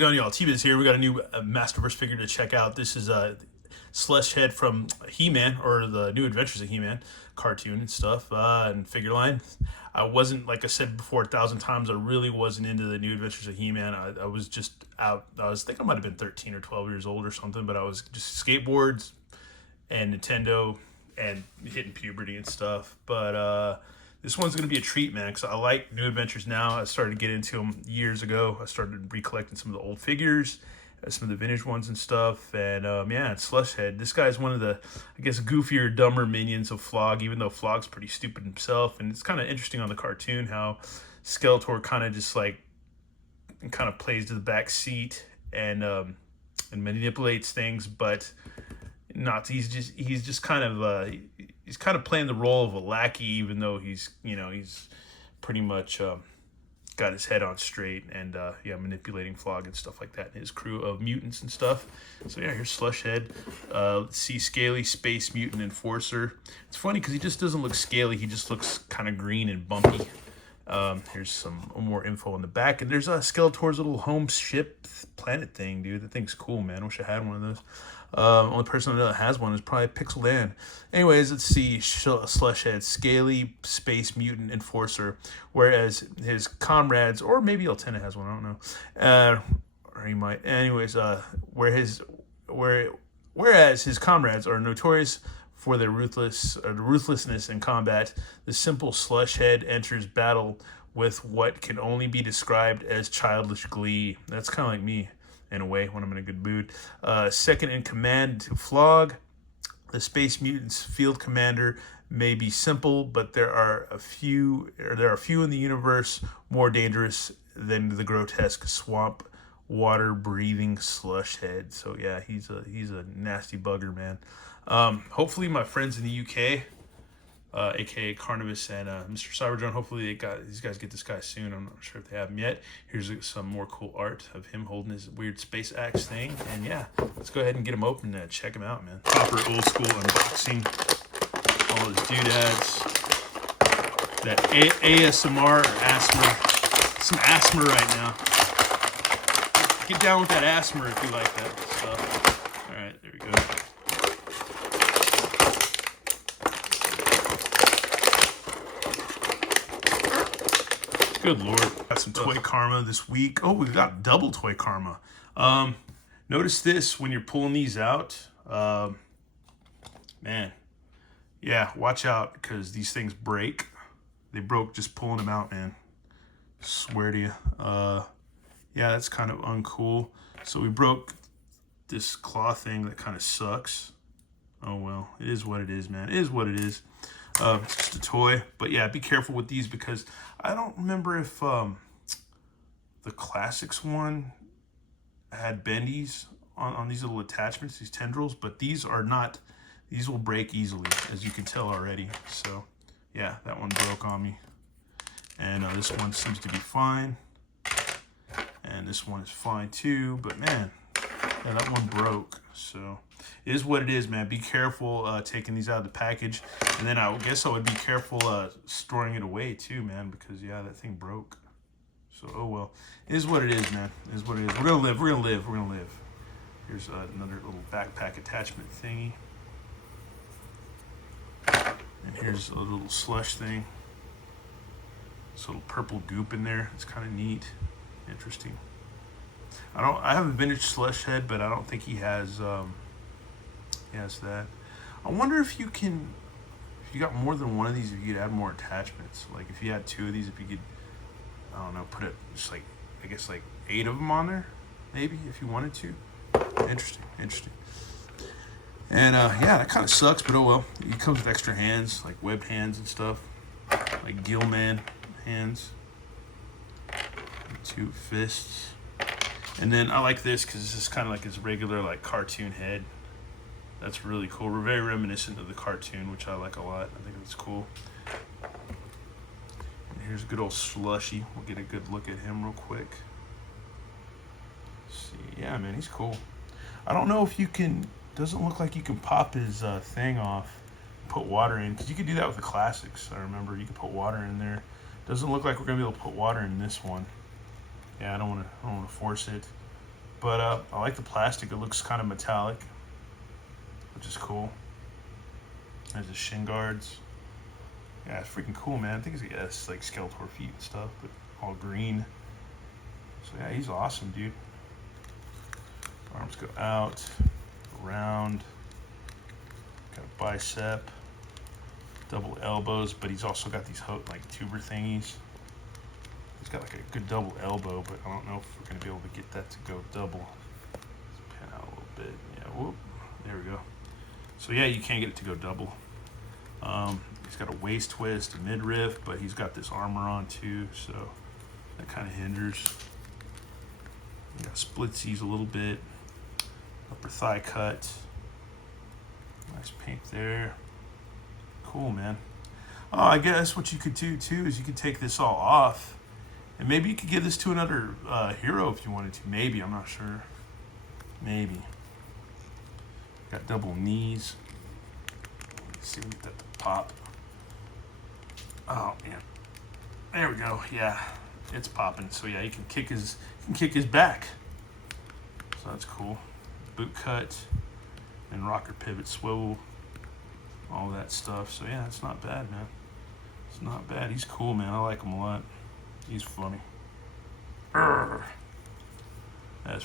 Going y'all, T-Biz here. We got a new Masterverse figure to check out. This is Slush head from He-Man, or the New Adventures of He-Man cartoon and stuff, and figure line. I wasn't, like I said before 1,000 times, I really wasn't into the New Adventures of He-Man. I was just out. I think I might have been 13 or 12 years old or something, but I was just skateboards and Nintendo and hitting puberty and stuff. But this one's going to be a treat, man, because I like New Adventures now. I started to get into them years ago. I started recollecting some of the old figures, some of the vintage ones and stuff. And yeah, it's Slush Head. This guy's one of the, I guess, goofier, dumber minions of Flog, even though Flog's pretty stupid himself. And it's kind of interesting on the cartoon how Skeletor kind of just like, kind of plays to the back seat and manipulates things, but not. He's just kind of he's kind of playing the role of a lackey, even though he's pretty much got his head on straight and yeah, manipulating Flog and stuff like that, and his crew of mutants and stuff. So yeah, here's Slush Head. Let's see, Scaly Space Mutant Enforcer. It's funny because he just doesn't look scaly. He just looks kind of green and bumpy. Here's some more info on the back, and there's Skeletor's little home ship planet thing, dude. That thing's cool, man. I wish I had one of those. Only person I know that has one is probably Pixel Dan. Anyways, let's see. Slush Head, Scaly Space Mutant Enforcer, whereas his comrades, or maybe Altena has one, I don't know, or he might. Anyways, whereas his comrades are notorious for their ruthlessness in combat, the simple Slush Head enters battle with what can only be described as childish glee. That's kind of like me, in a way, when I'm in a good mood. Second in command to Flog, the Space Mutants field commander may be simple, but there are few in the universe more dangerous than the grotesque swamp water breathing Slush Head. So yeah, he's a nasty bugger, man. Hopefully my friends in the UK, aka Carnivus and Mr. Cyberdrone, hopefully these guys get this guy soon. I'm not sure if they have him yet. Here's some more cool art of him holding his weird space axe thing. And yeah, let's go ahead and get him open and check him out, man. Proper old school unboxing. All his doodads. That ASMR or asthma. Some asthma right now. Get down with that asthma if you like that stuff. All right, there we go. Good Lord. Got some toy karma this week. Oh, we got double toy karma. Notice this when you're pulling these out. Man. Yeah, watch out because these things break. They broke just pulling them out, man. Swear to you. Yeah, that's kind of uncool. So we broke this claw thing that kind of sucks. Oh, well. It is what it is, man. It is what it is. It's just a toy. But yeah, be careful with these because I don't remember if the Classics one had bendies on these little attachments, these tendrils, but these are not. These will break easily, as you can tell already. So yeah, that one broke on me. And this one seems to be fine. And this one is fine too, but man, yeah, that one broke. So it is what it is, man. Be careful taking these out of the package. And then I guess I would be careful storing it away too, man, because yeah, that thing broke. So, oh well. It is what it is, man. It is what it is. We're gonna live, we're gonna live, we're gonna live. Here's another little backpack attachment thingy. And here's a little slush thing. This little purple goop in there. It's kind of neat. Interesting. I have a vintage Slush Head, but I don't think he has that. I wonder if you got more than one of these, if you could add more attachments. Like if you had two of these, if you could, I don't know, put it just like, I guess like 8 of them on there, maybe, if you wanted to. Interesting. And yeah, that kind of sucks, but oh well. It comes with extra hands, like webbed hands and stuff, like Gillman hands. 2 fists. And then I like this because this is kind of like his regular like cartoon head. That's really cool. We're very reminiscent of the cartoon, which I like a lot. I think it's cool. And here's a good old Slushy. We'll get a good look at him real quick. Let's see, yeah, man, he's cool. I don't know if you can. Doesn't look like you can pop his thing off, put water in, because you could do that with the Classics. I remember you could put water in there. Doesn't look like we're gonna be able to put water in this one. Yeah, I don't want to force it. But I like the plastic. It looks kind of metallic, which is cool. There's the shin guards. Yeah, it's freaking cool, man. I think it's like Skeletor feet and stuff, but all green. So yeah, he's awesome, dude. Arms go out, around. Got a bicep, double elbows, but he's also got these like tuber thingies. He's got like a good double elbow, but I don't know if we're gonna be able to get that to go double. Let's pan out a little bit. Yeah, whoop. There we go. So yeah, you can't get it to go double. He's got a waist twist, a midriff, but he's got this armor on too, so that kind of hinders. He got splitsies a little bit, upper thigh cut. Nice paint there. Cool, man. Oh, I guess what you could do too is you could take this all off, and maybe you could give this to another hero if you wanted to. Maybe, I'm not sure. Maybe. Got double knees. Let's see if we get that to pop. Oh man, there we go. Yeah, it's popping. So yeah, he can kick his back. So that's cool. Boot cut and rocker pivot swivel, all that stuff. So yeah, it's not bad, man. It's not bad. He's cool, man. I like him a lot. He's funny. That's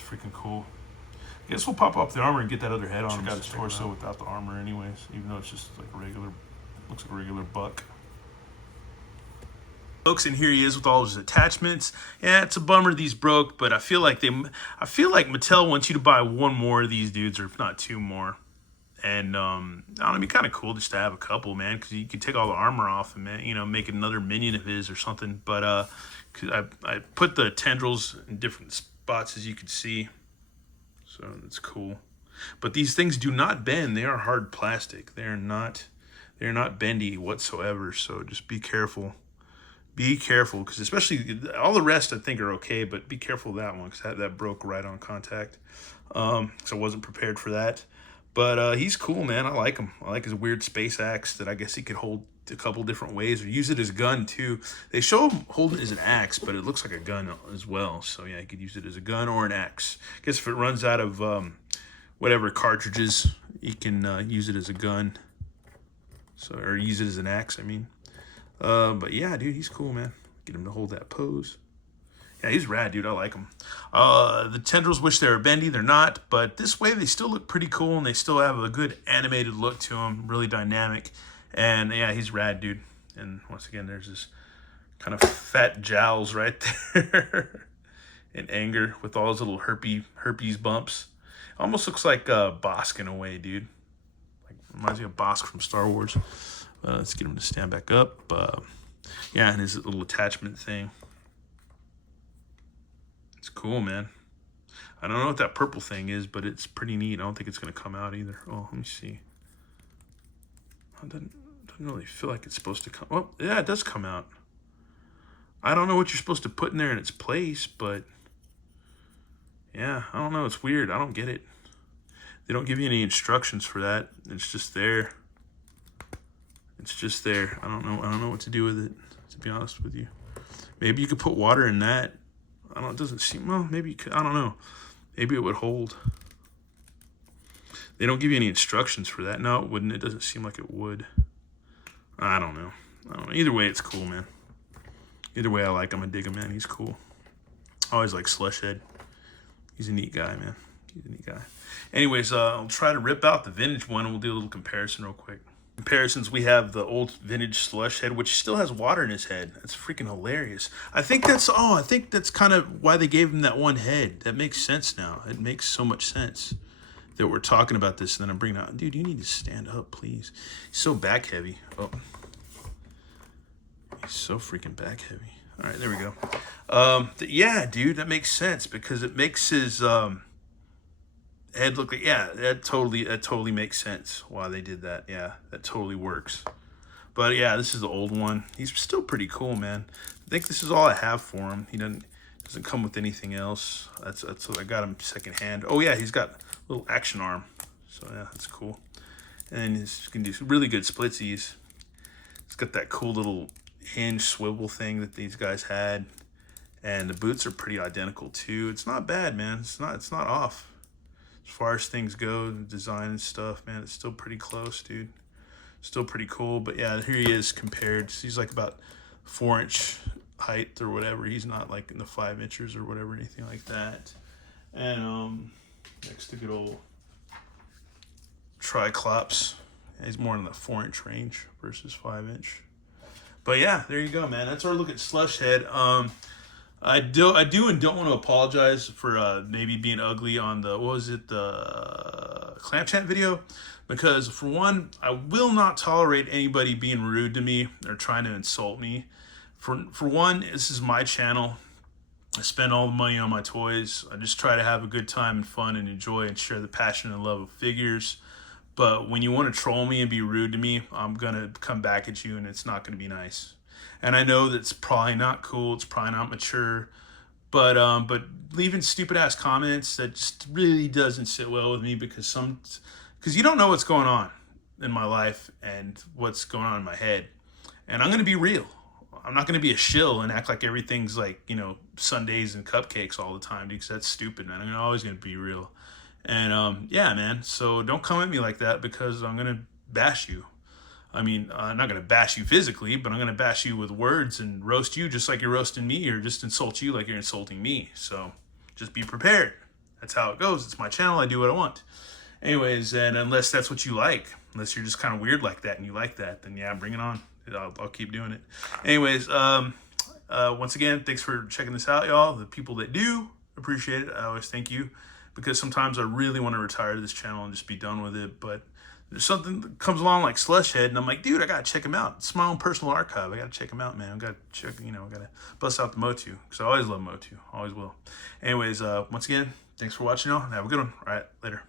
freaking cool. I guess we'll pop off the armor and get that other head on him. Got his torso without the armor anyways, even though it's just like a regular, looks like a regular buck. Folks, and here he is with all his attachments. Yeah, it's a bummer these broke, but I feel like Mattel wants you to buy one more of these dudes, or if not two more. And I don't know, it'd be kind of cool just to have a couple, man, because you could take all the armor off and, man, you know, make another minion of his or something. But cause I put the tendrils in different spots, as you can see, so that's cool. But these things do not bend. They are hard plastic. They're not bendy whatsoever. So just be careful. Be careful, because especially all the rest I think are okay, but be careful of that one, because that broke right on contact. So I wasn't prepared for that. But he's cool, man. I like him. I like his weird space axe that I guess he could hold a couple different ways, or use it as a gun too. They show him holding it as an axe, but it looks like a gun as well. So yeah, he could use it as a gun or an axe. I guess if it runs out of whatever cartridges, he can use it as a gun. So, or use it as an axe, I mean. But yeah, dude, he's cool, man. Get him to hold that pose. Yeah, he's rad, dude. I like him. The tendrils wish they were bendy. They're not, but this way they still look pretty cool, and they still have a good animated look to them, really dynamic. And yeah, he's rad, dude. And once again, there's this kind of fat jowls right there in anger with all his little herpes bumps. Almost looks like Bosk in a way, dude. Like, reminds me of Bosk from Star Wars. Let's get him to stand back up. Yeah, and his little attachment thing. It's cool, man. I don't know what that purple thing is, but it's pretty neat. I don't think it's going to come out either. Oh, let me see. It doesn't really feel like it's supposed to come. Oh, yeah, it does come out. I don't know what you're supposed to put in there in its place, but yeah, I don't know. It's weird. I don't get it. They don't give you any instructions for that. It's just there. It's just there. I don't know what to do with it, to be honest with you. Maybe you could put water in that. I don't. It doesn't seem. Well, maybe you could. I don't know. Maybe it would hold. They don't give you any instructions for that. No, it wouldn't. It doesn't seem like it would. I don't know. Either way, it's cool, man. Either way, I like him. I dig him, man. He's cool. I always like Slush Head. He's a neat guy, man. He's a neat guy. Anyways, I'll try to rip out the vintage one, and we'll do a little comparison real quick. Comparisons, we have the old vintage Slush Head, which still has water in his head. That's freaking hilarious. I think that's kind of why they gave him that one head. That makes sense now. It makes so much sense that we're talking about this, and then I'm bringing out, dude, you need to stand up, please. He's so back heavy. Oh, he's so freaking back heavy. All right, there we go. Yeah, dude, that makes sense, because it makes his head look like, yeah, that totally makes sense why they did that. Yeah, that totally works. But yeah, this is the old one. He's still pretty cool, man. I think this is all I have for him. He doesn't come with anything else. That's what I got him secondhand. Oh yeah, he's got a little action arm. So yeah, that's cool. And he can do really good splitsies. It's got that cool little hinge swivel thing that these guys had. And the boots are pretty identical too. It's not bad, man. It's not off. As far as things go, design and stuff, man, it's still pretty close, dude. Still pretty cool. But yeah, here he is compared. He's like about 4-inch height or whatever. He's not like in the 5 inches or whatever, anything like that. And next to good old Triclops. He's more in the 4-inch range versus 5-inch. But yeah, there you go, man. That's our look at Slush Head. I do and don't want to apologize for maybe being ugly on the, what was it, the Clamp Champ video, because for one, I will not tolerate anybody being rude to me or trying to insult me. For one, this is my channel. I spend all the money on my toys. I just try to have a good time and fun and enjoy and share the passion and love of figures. But when you want to troll me and be rude to me, I'm going to come back at you, and it's not going to be nice. And I know that's probably not cool. It's probably not mature. But leaving stupid ass comments, that just really doesn't sit well with me, because you don't know what's going on in my life and what's going on in my head. And I'm going to be real. I'm not going to be a shill and act like everything's like, you know, sundaes and cupcakes all the time, because that's stupid, man. I'm always going to be real. And yeah, man, so don't come at me like that, because I'm going to bash you. I mean, I'm not going to bash you physically, but I'm going to bash you with words and roast you just like you're roasting me, or just insult you like you're insulting me. So just be prepared. That's how it goes. It's my channel. I do what I want. Anyways, and unless that's what you like, unless you're just kind of weird like that and you like that, then yeah, bring it on. I'll keep doing it. Anyways, once again, thanks for checking this out, y'all. The people that do appreciate it, I always thank you, because sometimes I really want to retire this channel and just be done with it. But there's something that comes along like Slush Head, and I'm like, dude, I gotta check him out. It's my own personal archive. I gotta check him out, man. I gotta check, I gotta bust out the Motu, because I always love Motu. Always will. Anyways, once again, thanks for watching, y'all, and have a good one. All right, later.